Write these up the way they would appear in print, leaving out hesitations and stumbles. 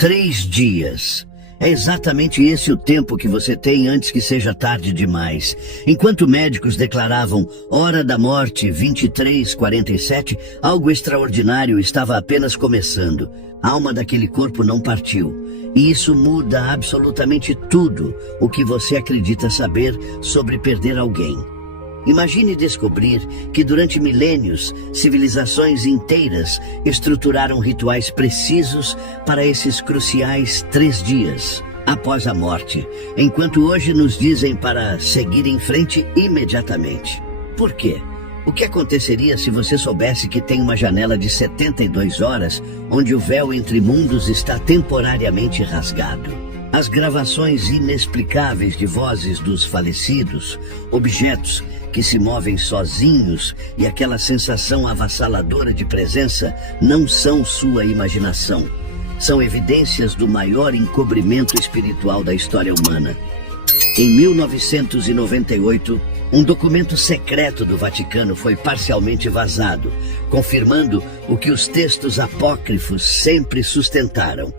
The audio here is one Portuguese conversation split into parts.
3 dias. É exatamente esse o tempo que você tem antes que seja tarde demais. Enquanto médicos declaravam hora da morte 23:47, algo extraordinário estava apenas começando. A alma daquele corpo não partiu. E isso muda absolutamente tudo o que você acredita saber sobre perder alguém. Imagine descobrir que durante milênios, civilizações inteiras estruturaram rituais precisos para esses cruciais 3 dias após a morte, enquanto hoje nos dizem para seguir em frente imediatamente. Por quê? O que aconteceria se você soubesse que tem uma janela de 72 horas onde o véu entre mundos está temporariamente rasgado? As gravações inexplicáveis de vozes dos falecidos, objetos que se movem sozinhos e aquela sensação avassaladora de presença não são sua imaginação. São evidências do maior encobrimento espiritual da história humana. Em 1998, um documento secreto do Vaticano foi parcialmente vazado, confirmando o que os textos apócrifos sempre sustentaram.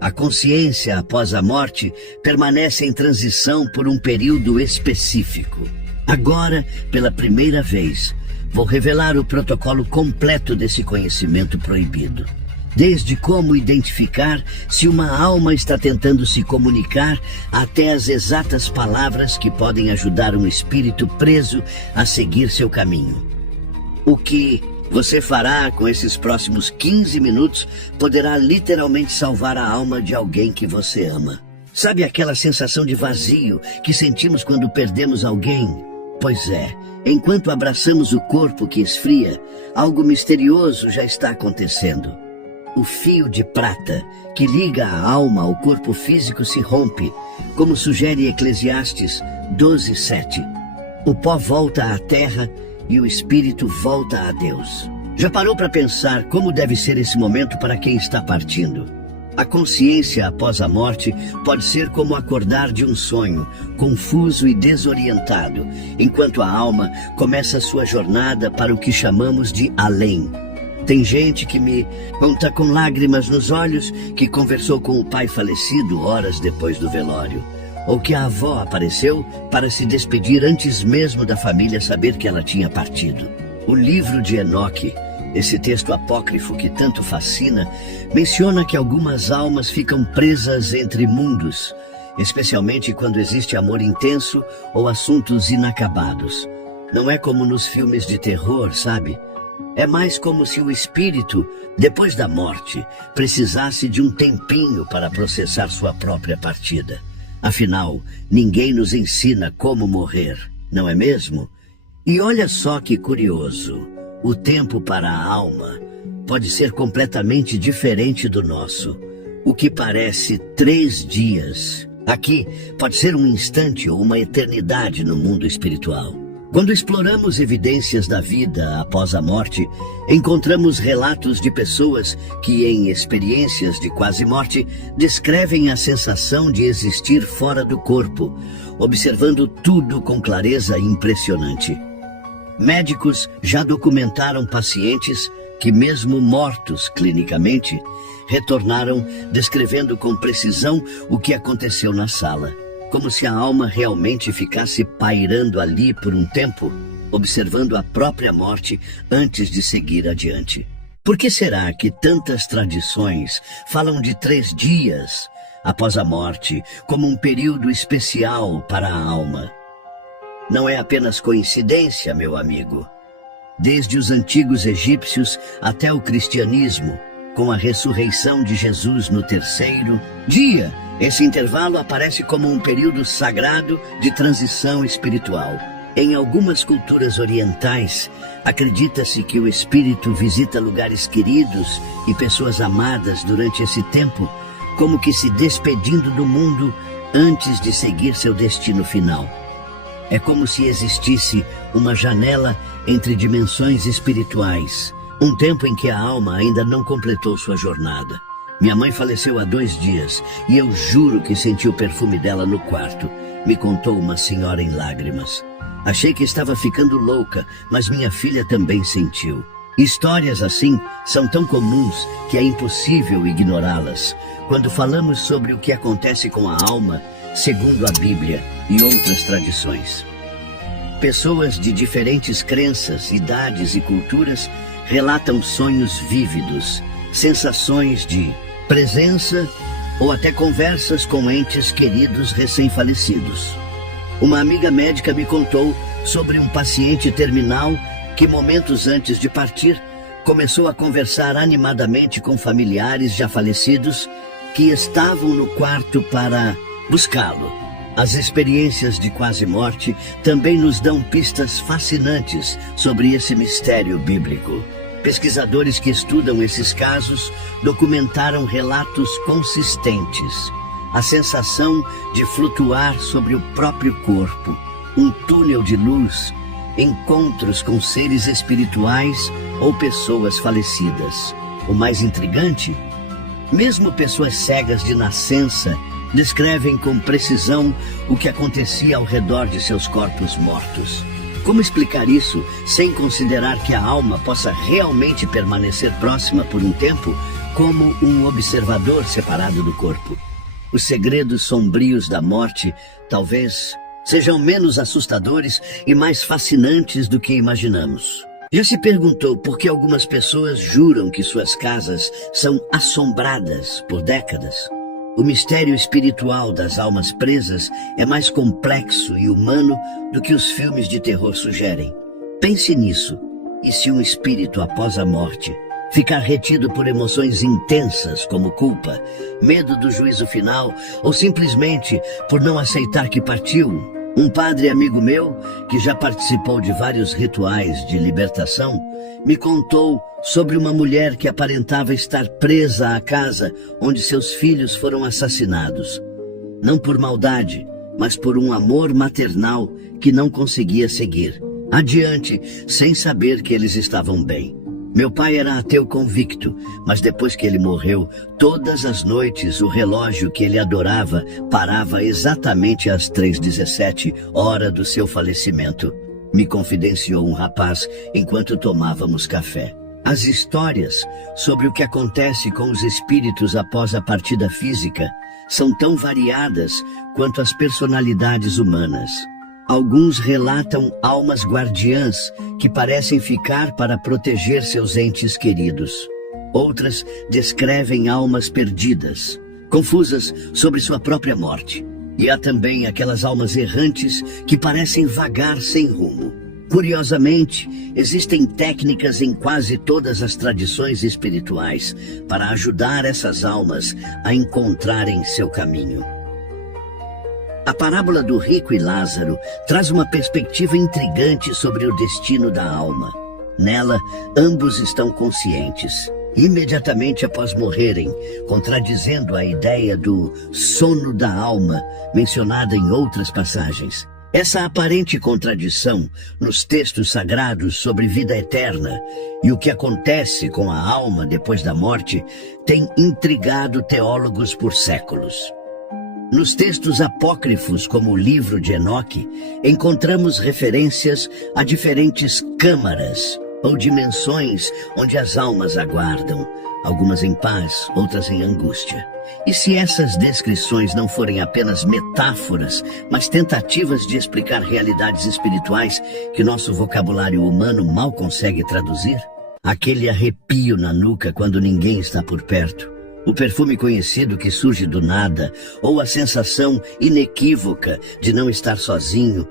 A consciência após a morte permanece em transição por um período específico. Agora, pela primeira vez, vou revelar o protocolo completo desse conhecimento proibido. Desde como identificar se uma alma está tentando se comunicar até as exatas palavras que podem ajudar um espírito preso a seguir seu caminho. O que você fará com esses próximos 15 minutos poderá literalmente salvar a alma de alguém que você ama. Sabe aquela sensação de vazio que sentimos quando perdemos alguém? Pois é, enquanto abraçamos o corpo que esfria, algo misterioso já está acontecendo. O fio de prata que liga a alma ao corpo físico se rompe, como sugere Eclesiastes 12:7. O pó volta à terra e o espírito volta a Deus. Já parou para pensar como deve ser esse momento para quem está partindo? A consciência após a morte pode ser como acordar de um sonho, confuso e desorientado, enquanto a alma começa sua jornada para o que chamamos de além. Tem gente que me conta com lágrimas nos olhos que conversou com o pai falecido horas depois do velório, ou que a avó apareceu para se despedir antes mesmo da família saber que ela tinha partido. O livro de Enoque, esse texto apócrifo que tanto fascina, menciona que algumas almas ficam presas entre mundos, especialmente quando existe amor intenso ou assuntos inacabados. Não é como nos filmes de terror, sabe? É mais como se o espírito, depois da morte, precisasse de um tempinho para processar sua própria partida. Afinal, ninguém nos ensina como morrer, não é mesmo? E olha só que curioso. O tempo para a alma pode ser completamente diferente do nosso. O que parece 3 dias, aqui pode ser um instante ou uma eternidade no mundo espiritual. Quando exploramos evidências da vida após a morte, encontramos relatos de pessoas que, em experiências de quase morte, descrevem a sensação de existir fora do corpo, observando tudo com clareza impressionante. Médicos já documentaram pacientes que, mesmo mortos clinicamente, retornaram descrevendo com precisão o que aconteceu na sala, como se a alma realmente ficasse pairando ali por um tempo, observando a própria morte antes de seguir adiante. Por que será que tantas tradições falam de 3 dias após a morte como um período especial para a alma? Não é apenas coincidência, meu amigo. Desde os antigos egípcios até o cristianismo, com a ressurreição de Jesus no 3º dia, esse intervalo aparece como um período sagrado de transição espiritual. Em algumas culturas orientais, acredita-se que o espírito visita lugares queridos e pessoas amadas durante esse tempo, como que se despedindo do mundo antes de seguir seu destino final. É como se existisse uma janela entre dimensões espirituais, um tempo em que a alma ainda não completou sua jornada. Minha mãe faleceu há 2 dias e eu juro que senti o perfume dela no quarto, me contou uma senhora em lágrimas. Achei que estava ficando louca, mas minha filha também sentiu. Histórias assim são tão comuns que é impossível ignorá-las quando falamos sobre o que acontece com a alma, segundo a Bíblia e outras tradições. Pessoas de diferentes crenças, idades e culturas relatam sonhos vívidos, sensações de presença ou até conversas com entes queridos recém-falecidos. Uma amiga médica me contou sobre um paciente terminal que momentos antes de partir, começou a conversar animadamente com familiares já falecidos que estavam no quarto para buscá-lo. As experiências de quase morte também nos dão pistas fascinantes sobre esse mistério bíblico. Pesquisadores que estudam esses casos documentaram relatos consistentes. A sensação de flutuar sobre o próprio corpo, um túnel de luz, encontros com seres espirituais ou pessoas falecidas. O mais intrigante, mesmo pessoas cegas de nascença descrevem com precisão o que acontecia ao redor de seus corpos mortos. Como explicar isso sem considerar que a alma possa realmente permanecer próxima por um tempo, como um observador separado do corpo? Os segredos sombrios da morte talvez sejam menos assustadores e mais fascinantes do que imaginamos. Já se perguntou por que algumas pessoas juram que suas casas são assombradas por décadas? O mistério espiritual das almas presas é mais complexo e humano do que os filmes de terror sugerem. Pense nisso. E se um espírito após a morte ficar retido por emoções intensas como culpa, medo do juízo final ou simplesmente por não aceitar que partiu? Um padre amigo meu, que já participou de vários rituais de libertação, me contou sobre uma mulher que aparentava estar presa à casa onde seus filhos foram assassinados. Não por maldade, mas por um amor maternal que não conseguia seguir adiante sem saber que eles estavam bem. Meu pai era ateu convicto, mas depois que ele morreu, todas as noites o relógio que ele adorava parava exatamente às 3h17, hora do seu falecimento. Me confidenciou um rapaz enquanto tomávamos café. As histórias sobre o que acontece com os espíritos após a partida física são tão variadas quanto as personalidades humanas. Alguns relatam almas guardiãs que parecem ficar para proteger seus entes queridos. Outras descrevem almas perdidas, confusas sobre sua própria morte. E há também aquelas almas errantes que parecem vagar sem rumo. Curiosamente, existem técnicas em quase todas as tradições espirituais para ajudar essas almas a encontrarem seu caminho. A parábola do rico e Lázaro traz uma perspectiva intrigante sobre o destino da alma. Nela, ambos estão conscientes, imediatamente após morrerem, contradizendo a ideia do sono da alma, mencionada em outras passagens. Essa aparente contradição nos textos sagrados sobre vida eterna e o que acontece com a alma depois da morte tem intrigado teólogos por séculos. Nos textos apócrifos, como o livro de Enoque, encontramos referências a diferentes câmaras ou dimensões onde as almas aguardam, algumas em paz, outras em angústia. E se essas descrições não forem apenas metáforas, mas tentativas de explicar realidades espirituais que nosso vocabulário humano mal consegue traduzir? Aquele arrepio na nuca quando ninguém está por perto, o perfume conhecido que surge do nada, ou a sensação inequívoca de não estar sozinho.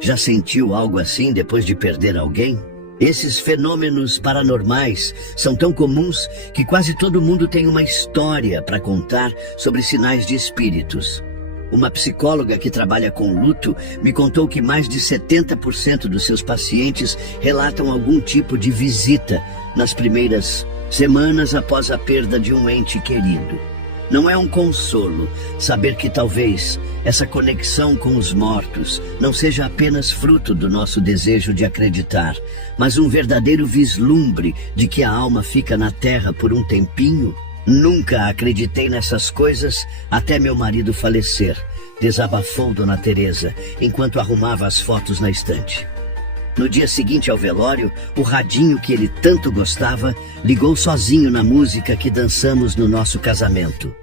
Já sentiu algo assim depois de perder alguém? Esses fenômenos paranormais são tão comuns que quase todo mundo tem uma história para contar sobre sinais de espíritos. Uma psicóloga que trabalha com luto me contou que mais de 70% dos seus pacientes relatam algum tipo de visita nas primeiras semanas após a perda de um ente querido. Não é um consolo saber que talvez essa conexão com os mortos não seja apenas fruto do nosso desejo de acreditar, mas um verdadeiro vislumbre de que a alma fica na terra por um tempinho? Nunca acreditei nessas coisas até meu marido falecer, desabafou Dona Teresa enquanto arrumava as fotos na estante. No dia seguinte ao velório, o radinho que ele tanto gostava ligou sozinho na música que dançamos no nosso casamento.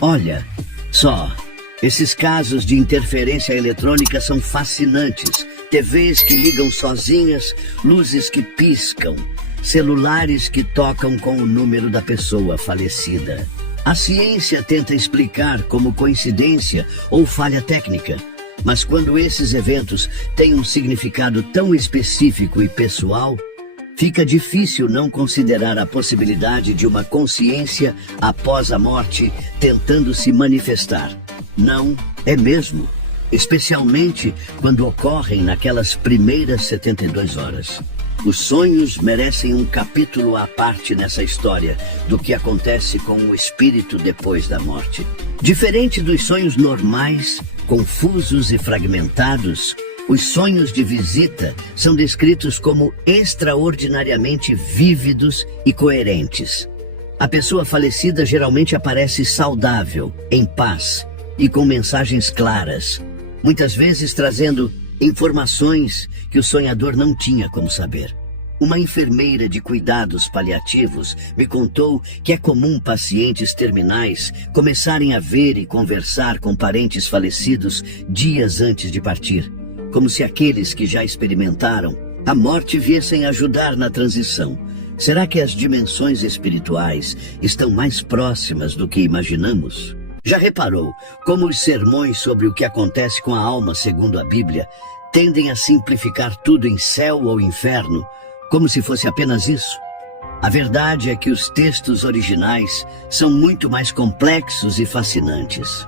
Olha só, esses casos de interferência eletrônica são fascinantes. TVs que ligam sozinhas, luzes que piscam, celulares que tocam com o número da pessoa falecida. A ciência tenta explicar como coincidência ou falha técnica, mas quando esses eventos têm um significado tão específico e pessoal, fica difícil não considerar a possibilidade de uma consciência após a morte tentando se manifestar. Não é mesmo? Especialmente quando ocorrem naquelas primeiras 72 horas. Os sonhos merecem um capítulo à parte nessa história do que acontece com o espírito depois da morte. Diferente dos sonhos normais, confusos e fragmentados, os sonhos de visita são descritos como extraordinariamente vívidos e coerentes. A pessoa falecida geralmente aparece saudável, em paz e com mensagens claras, muitas vezes trazendo informações que o sonhador não tinha como saber. Uma enfermeira de cuidados paliativos me contou que é comum pacientes terminais começarem a ver e conversar com parentes falecidos dias antes de partir, como se aqueles que já experimentaram a morte viessem ajudar na transição. Será que as dimensões espirituais estão mais próximas do que imaginamos? Já reparou como os sermões sobre o que acontece com a alma segundo a Bíblia tendem a simplificar tudo em céu ou inferno, como se fosse apenas isso? A verdade é que os textos originais são muito mais complexos e fascinantes.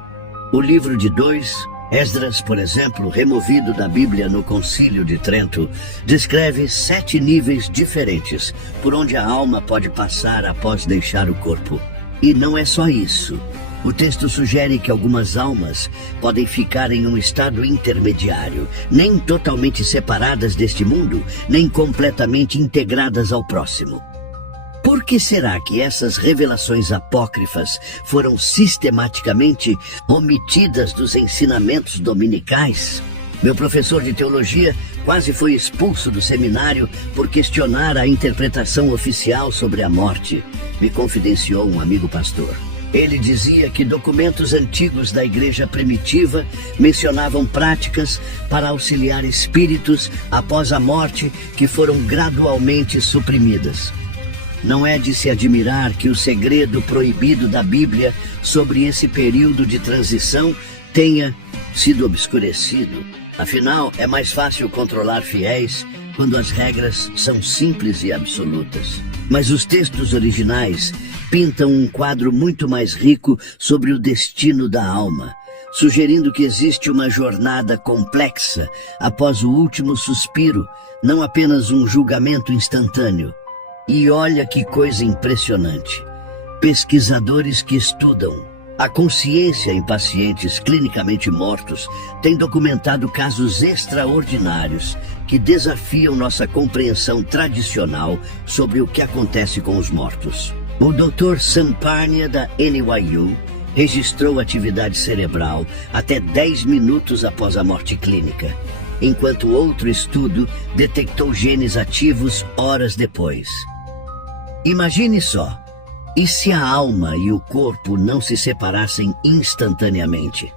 O livro de 2, Esdras, por exemplo, removido da Bíblia no Concílio de Trento, descreve 7 níveis diferentes por onde a alma pode passar após deixar o corpo. E não é só isso. O texto sugere que algumas almas podem ficar em um estado intermediário, nem totalmente separadas deste mundo, nem completamente integradas ao próximo. Por que será que essas revelações apócrifas foram sistematicamente omitidas dos ensinamentos dominicais? Meu professor de teologia quase foi expulso do seminário por questionar a interpretação oficial sobre a morte, me confidenciou um amigo pastor. Ele dizia que documentos antigos da igreja primitiva mencionavam práticas para auxiliar espíritos após a morte que foram gradualmente suprimidas. Não é de se admirar que o segredo proibido da Bíblia sobre esse período de transição tenha sido obscurecido. Afinal, é mais fácil controlar fiéis quando as regras são simples e absolutas. Mas os textos originais pintam um quadro muito mais rico sobre o destino da alma, sugerindo que existe uma jornada complexa após o último suspiro, não apenas um julgamento instantâneo. E olha que coisa impressionante. Pesquisadores que estudam a consciência em pacientes clinicamente mortos têm documentado casos extraordinários que desafiam nossa compreensão tradicional sobre o que acontece com os mortos. O Dr. Sam Parnia, da NYU, registrou atividade cerebral até 10 minutos após a morte clínica, enquanto outro estudo detectou genes ativos horas depois. Imagine só, e se a alma e o corpo não se separassem instantaneamente?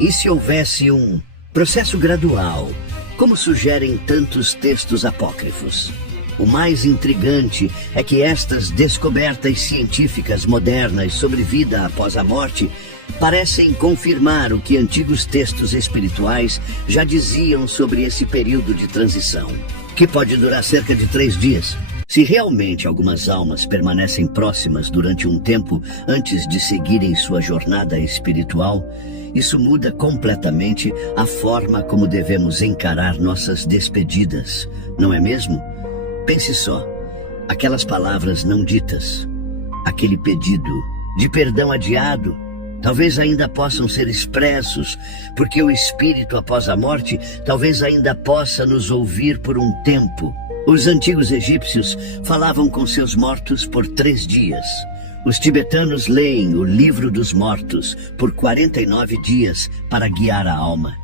E se houvesse um processo gradual, como sugerem tantos textos apócrifos? O mais intrigante é que estas descobertas científicas modernas sobre vida após a morte parecem confirmar o que antigos textos espirituais já diziam sobre esse período de transição, que pode durar cerca de 3 dias. Se realmente algumas almas permanecem próximas durante um tempo antes de seguirem sua jornada espiritual, isso muda completamente a forma como devemos encarar nossas despedidas, não é mesmo? Pense só, aquelas palavras não ditas, aquele pedido de perdão adiado, talvez ainda possam ser expressos, porque o espírito após a morte talvez ainda possa nos ouvir por um tempo. Os antigos egípcios falavam com seus mortos por 3 dias. Os tibetanos leem o Livro dos Mortos por 49 dias para guiar a alma.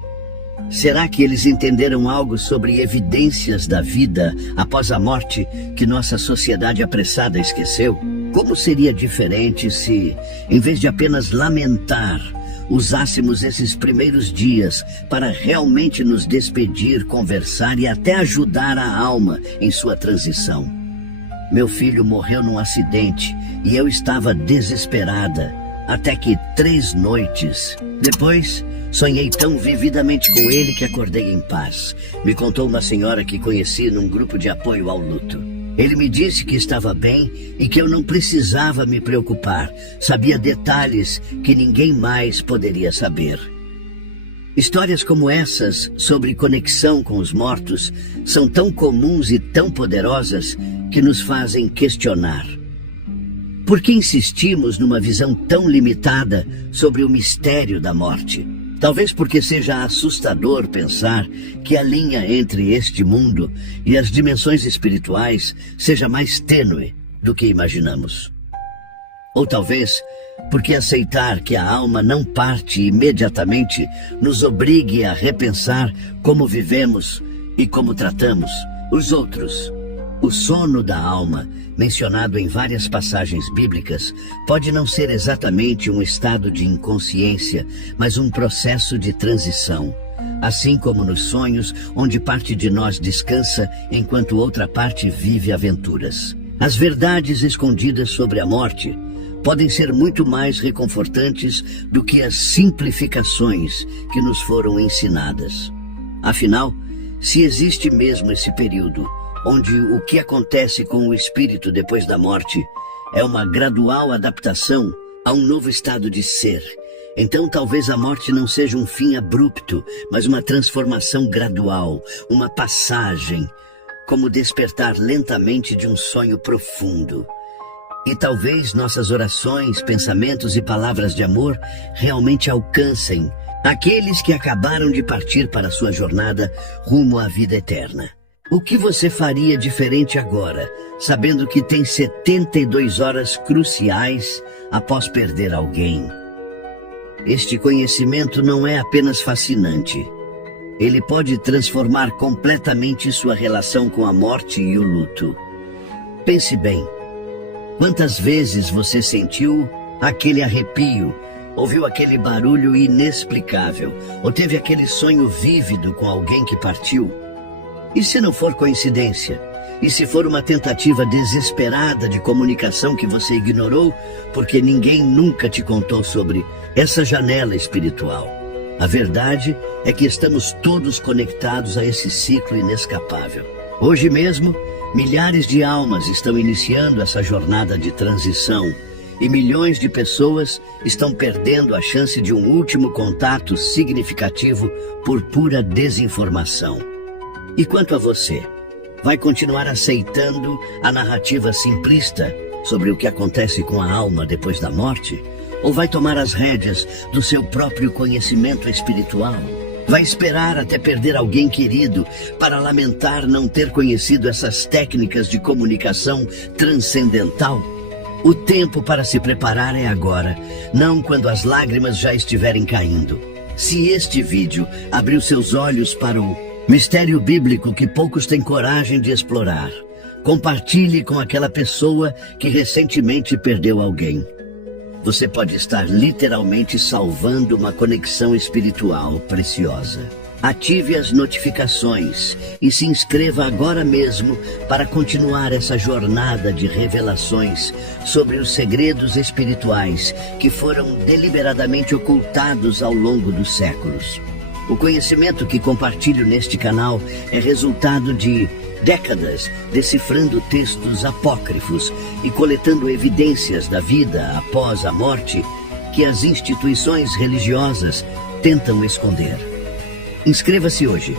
Será que eles entenderam algo sobre evidências da vida após a morte que nossa sociedade apressada esqueceu? Como seria diferente se, em vez de apenas lamentar, usássemos esses primeiros dias para realmente nos despedir, conversar e até ajudar a alma em sua transição? Meu filho morreu num acidente e eu estava desesperada, até que 3 noites depois, sonhei tão vividamente com ele que acordei em paz. Me contou uma senhora que conheci num grupo de apoio ao luto. Ele me disse que estava bem e que eu não precisava me preocupar. Sabia detalhes que ninguém mais poderia saber. Histórias como essas, sobre conexão com os mortos, são tão comuns e tão poderosas que nos fazem questionar. Por que insistimos numa visão tão limitada sobre o mistério da morte? Talvez porque seja assustador pensar que a linha entre este mundo e as dimensões espirituais seja mais tênue do que imaginamos. Ou talvez porque aceitar que a alma não parte imediatamente nos obrigue a repensar como vivemos e como tratamos os outros. O sono da alma, mencionado em várias passagens bíblicas, pode não ser exatamente um estado de inconsciência, mas um processo de transição. Assim como nos sonhos, onde parte de nós descansa enquanto outra parte vive aventuras. As verdades escondidas sobre a morte podem ser muito mais reconfortantes do que as simplificações que nos foram ensinadas. Afinal, se existe mesmo esse período, onde o que acontece com o espírito depois da morte é uma gradual adaptação a um novo estado de ser, então talvez a morte não seja um fim abrupto, mas uma transformação gradual, uma passagem, como despertar lentamente de um sonho profundo. E talvez nossas orações, pensamentos e palavras de amor realmente alcancem aqueles que acabaram de partir para a sua jornada rumo à vida eterna. O que você faria diferente agora, sabendo que tem 72 horas cruciais após perder alguém? Este conhecimento não é apenas fascinante. Ele pode transformar completamente sua relação com a morte e o luto. Pense bem. Quantas vezes você sentiu aquele arrepio, ouviu aquele barulho inexplicável, ou teve aquele sonho vívido com alguém que partiu? E se não for coincidência? E se for uma tentativa desesperada de comunicação que você ignorou, porque ninguém nunca te contou sobre essa janela espiritual? A verdade é que estamos todos conectados a esse ciclo inescapável. Hoje mesmo, milhares de almas estão iniciando essa jornada de transição e milhões de pessoas estão perdendo a chance de um último contato significativo por pura desinformação. E quanto a você, vai continuar aceitando a narrativa simplista sobre o que acontece com a alma depois da morte? Ou vai tomar as rédeas do seu próprio conhecimento espiritual? Vai esperar até perder alguém querido para lamentar não ter conhecido essas técnicas de comunicação transcendental? O tempo para se preparar é agora, não quando as lágrimas já estiverem caindo. Se este vídeo abriu seus olhos para o mistério bíblico que poucos têm coragem de explorar, compartilhe com aquela pessoa que recentemente perdeu alguém. Você pode estar literalmente salvando uma conexão espiritual preciosa. Ative as notificações e se inscreva agora mesmo para continuar essa jornada de revelações sobre os segredos espirituais que foram deliberadamente ocultados ao longo dos séculos. O conhecimento que compartilho neste canal é resultado de décadas decifrando textos apócrifos e coletando evidências da vida após a morte que as instituições religiosas tentam esconder. Inscreva-se hoje,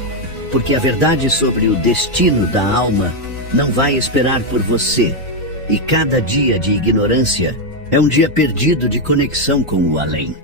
porque a verdade sobre o destino da alma não vai esperar por você, e cada dia de ignorância é um dia perdido de conexão com o além.